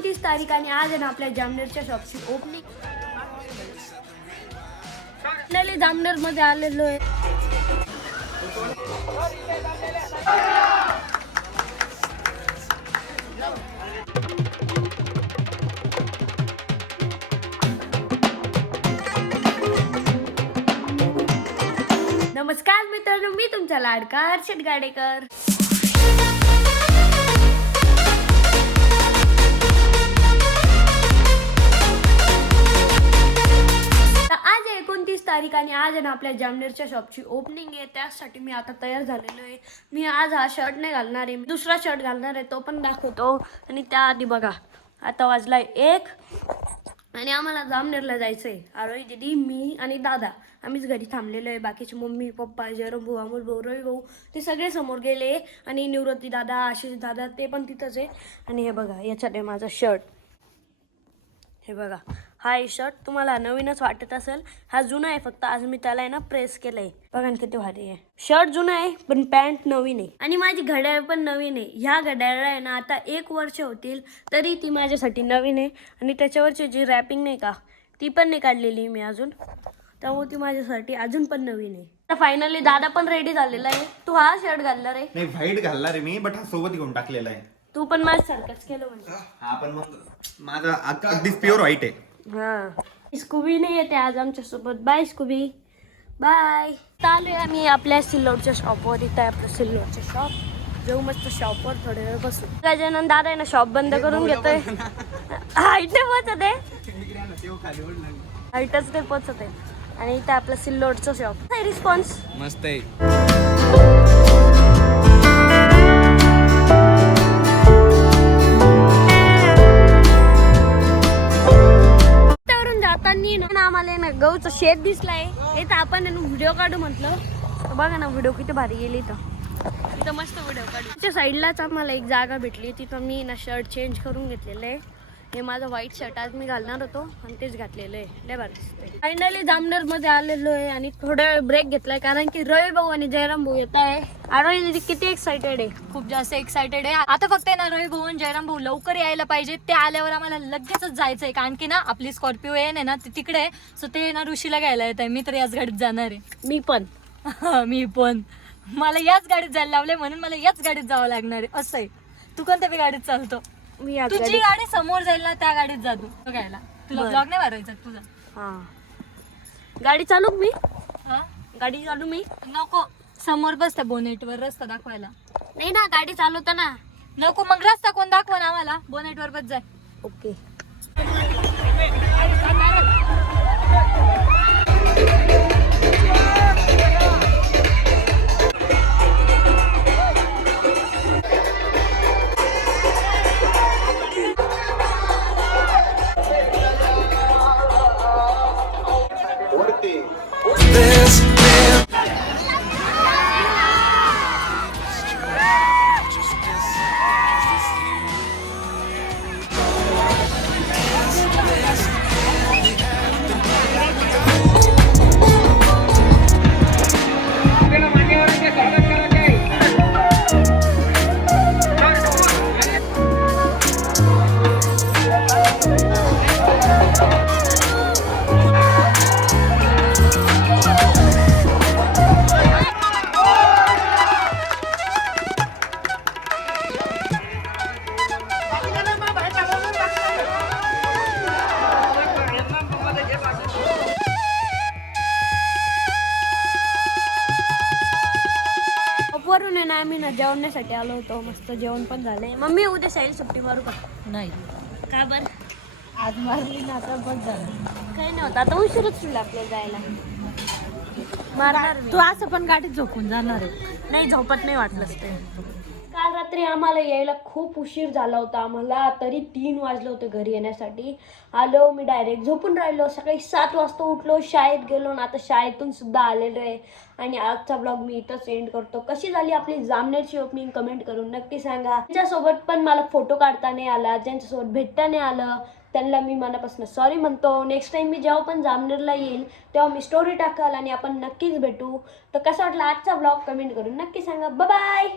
29 तारीख आणि आज आहे ना आपल्या जामनेरच्या शॉपची ओपनिंग. जामनेर मध्ये आलेलो आहे. नमस्कार मित्रांनो, मी तुमचा लाडका हर्षद गाडेकर. आज 29 तारीख आणि आज आहे ना आपल्या जामनेरच्या शॉपची ओपनिंग आहे. त्यासाठी मी आता तयार झालेलो आहे. मी आज हा शर्ट नाही घालणार आहे, दुसरा शर्ट घालणार आहे, तो पण दाखवतो. आणि त्याआधी बघा, आता वाजलाय 1 आणि आम्हाला जामनेरला जायचं आहे. आरोही दीदी, मी आणि दादा आम्हीच घरी थांबलेलो आहे. बाकीचे मम्मी पप्पा, जयराम भाऊ, अमोल भाऊ, रवी भाऊ ते सगळे समोर गेले. आणि निवृत्ती दादा, आशिष दादा ते पण तिथंच आहे. आणि हे बघा, याच्यात आहे माझा शर्ट. हे बघा, हा शर्ट तुम्हाला नवीनच वाटत असेल. हा जुना आहे, फक्त आज मी त्याला आहे ना प्रेस केलंय. बघा ना किती भारी आहे. शर्ट जुना आहे पण पॅन्ट नवीन आहे. आणि माझी घड्याळ पण नवीन आहे. ह्या घड्याळाला आहे ना आता 1 वर्ष होतील, तरी ती माझ्यासाठी नवीन आहे. आणि त्याच्यावरची जी रॅपिंग नाही का, ती पण नाही काढलेली मी अजून, त्यामुळे ती माझ्यासाठी अजून पण नवीन आहे. आता फायनली दादा पण रेडी झालेला आहे. तू हा शर्ट घालणार आहे? नाही, व्हाईट घालणार आहे मी, बट हा सोबत घेऊन टाकलेला आहे. तू पण माझ्यासारखंच केलं म्हणजे. हा पण मग माझा अगदीच प्युअर व्हाईट आहे. हा, स्कूबी नाही येते आज आमच्या सोबत. Bye Scooby, bye. चालू आम्ही आपल्या सिल्लोडच्या शॉपवर. इथं आहे आपलं सिल्लोडचं शॉप. जाऊ मस्त शॉपवर थोडे वेळ बसू. गजानन दादा आहे ना शॉप बंद करून घेतोय. हाईट नाही पोचत आहे, हाईटच नाही पोचत आहे. आणि इथं आपलं सिल्लोडचं शॉप. रिस्पॉन्स मस्त आहे. आम्हाला ना गहूचं शेत दिसलाय. इथं आपण व्हिडिओ काढू म्हटलं. बघा ना व्हिडिओ किती भारी गेली. इथं मस्त व्हिडिओ काढू. त्याच्या साईडलाच आम्हाला एक जागा भेटली. तिथं मी ना शर्ट चेंज करून घेतलेलं आहे. हे माझं व्हाईट शर्ट आज मी घालणार होतो आणि तेच घातलेलं आहे. लय भारी दिसतंय. फायनली जामनेर मध्ये आलेलो आहे आणि थोडा वेळ ब्रेक घेतलाय कारण की रवी भाऊ आणि जयराम भाऊ येत आहे. आरोही किती एक्साइटेड आहे? खूप जास्त एक्साइटेड आहे. आता फक्त ना रवी भाऊ आणि जयराम भाऊ लवकर यायला पाहिजे. ते आल्यावर आम्हाला लगेचच जायचंय, कारण की ना आपली स्कॉर्पिओ आहे ना ती तिकडे आहे. सो ते ना ऋषीला घ्यायला येत आहे. मी तर याच गाडीत जाणार आहे. मी पण मी पण, मला याच गाडीत जायला लावले म्हणून मला याच गाडीत जावं लागणार आहे. असं आहे. तू कोणत्या बी गाडीत चालतो? मी तुझी गाडी समोर जाईल ना त्या गाडीत जा तू घ्यायला. तुला ब्लॉग नाही भरायचा तुझा. हा, गाडी चालू मी. हा, गाडी चालू मी. नको, समोर बसता बोनेटवर रस्ता दाखवायला. नाही ना, गाडी चालवता ना. नको, मग रस्ता कोण दाखवा ना आम्हाला. बोनेटवर बस जाय. ओके. वरून आहे ना आम्ही ना जेवण्यासाठी आलो होतो. मस्त जेवण पण झालंय. मम्मी उद्या साईल सुट्टी मारू का? नाही, का बर? आज मारली ना आता बस झालं. काही नाही होत, आता उशीरच तुला आपल्याला जायला. मारणार तू असं पण गाडीत झोपून जाणार आहे? नाही, झोपत नाही वाटलंच ते. काल रात्री आम्हाला यायला खूप उशीर झाला होता. आम्हाला तरी 3 वाजले होते घरी येण्यासाठी. आलो मी डायरेक्ट झोपून राहिलो. सकाळी 7 वाजता उठलो, शाळेत गेलो ना आता शाळेतून सुद्धा आलेलो आहे. आणि आजचा ब्लॉग मी इथंच एंड करतो. कशी झाली आपली जामनेरची ओपनिंग कमेंट करून नक्की सांगा. त्यांच्यासोबत पण मला फोटो काढता नाही आला, ज्यांच्यासोबत भेटता नाही आलं त्यांना मी मनापासून सॉरी म्हणतो. नेक्स्ट टाइम मी जेव्हा पण जामनेरला येईल तेव्हा मी स्टोरी टाकाल आणि आपण नक्कीच भेटू. तर कसा वाटला आजचा ब्लॉग कमेंट करून नक्की सांगा. Bye bye.